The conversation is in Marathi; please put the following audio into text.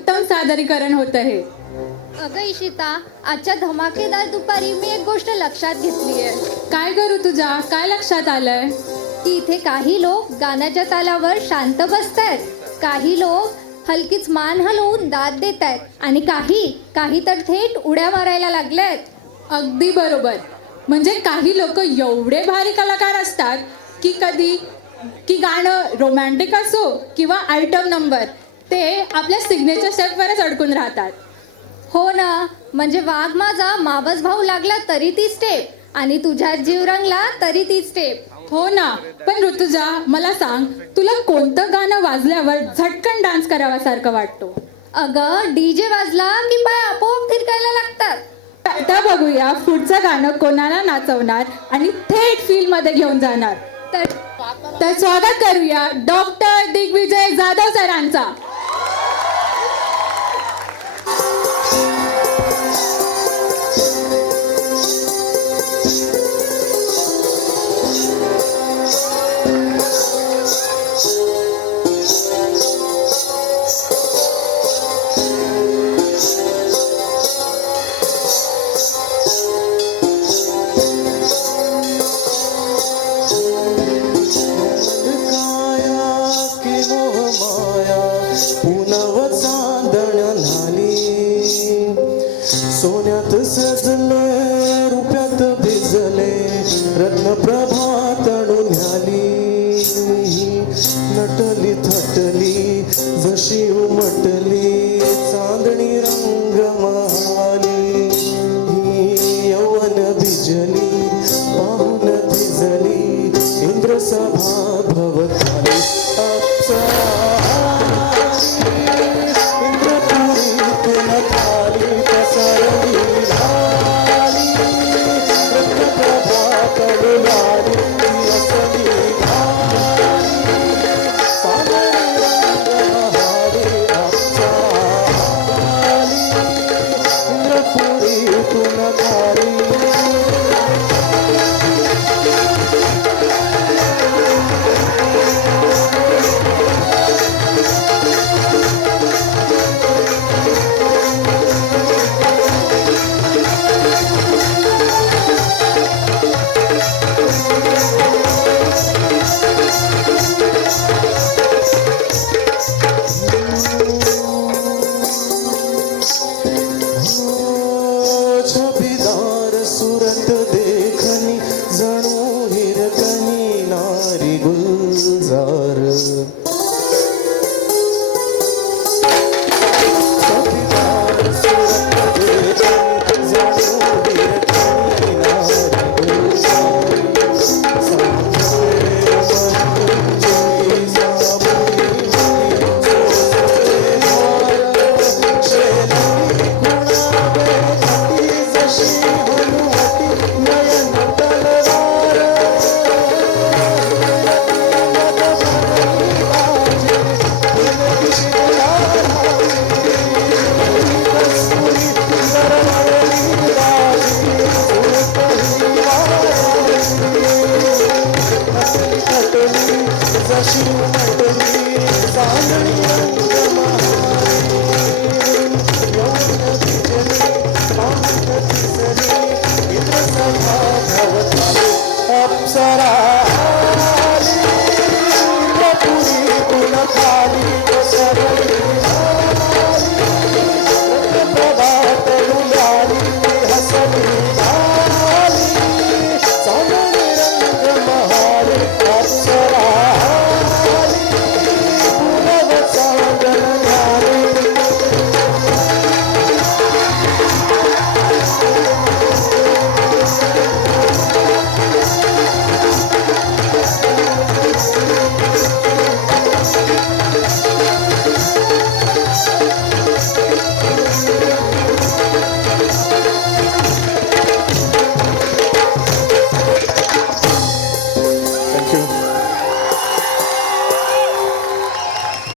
उत्तम सादरीकरण होतं हे. अगं इशिता, आजच्या धमाकेदार दुपारी मी एक गोष्ट लक्षात घेतली आहे काय करू तुझ्या, काय लक्षात आलंय? की इथे काही लोक गाण्याच्या तालावर शांत बसतायत, काही लोक हलकीच मान हलवून दाद देत आहेत आणि काही तर थेट उड्या मारायला लागलेत. अगदी बरोबर. म्हणजे काही लोक एवढे भारी कलाकार असतात की गाणं रोमॅन्टिक असो किंवा आयटम नंबर, ते आपल्या सिग्नेचर स्टेपवरच अडकून राहतात. हो ना, म्हणजे वाघ माझा मावस भाऊ लागला तरी ती स्टेप आणि तुझ्यात जीव रंगला तरी ती स्टेप. हो ना, पण ऋतुजा मला सांग, तुला कोणतं गाणं वाजल्यावर झटकन डान्स करावासारखं वाटतो? अगं डीजे वाजला की पाय आपोआप थिरकायला लागतात. आता बघूया पुढचं गाणं कोणाला नाचवणार आणि थेट फील मध्ये घेऊन जाणार. तर तर स्वागत करूया डॉक्टर दिग्विजय जाधव सरांचा.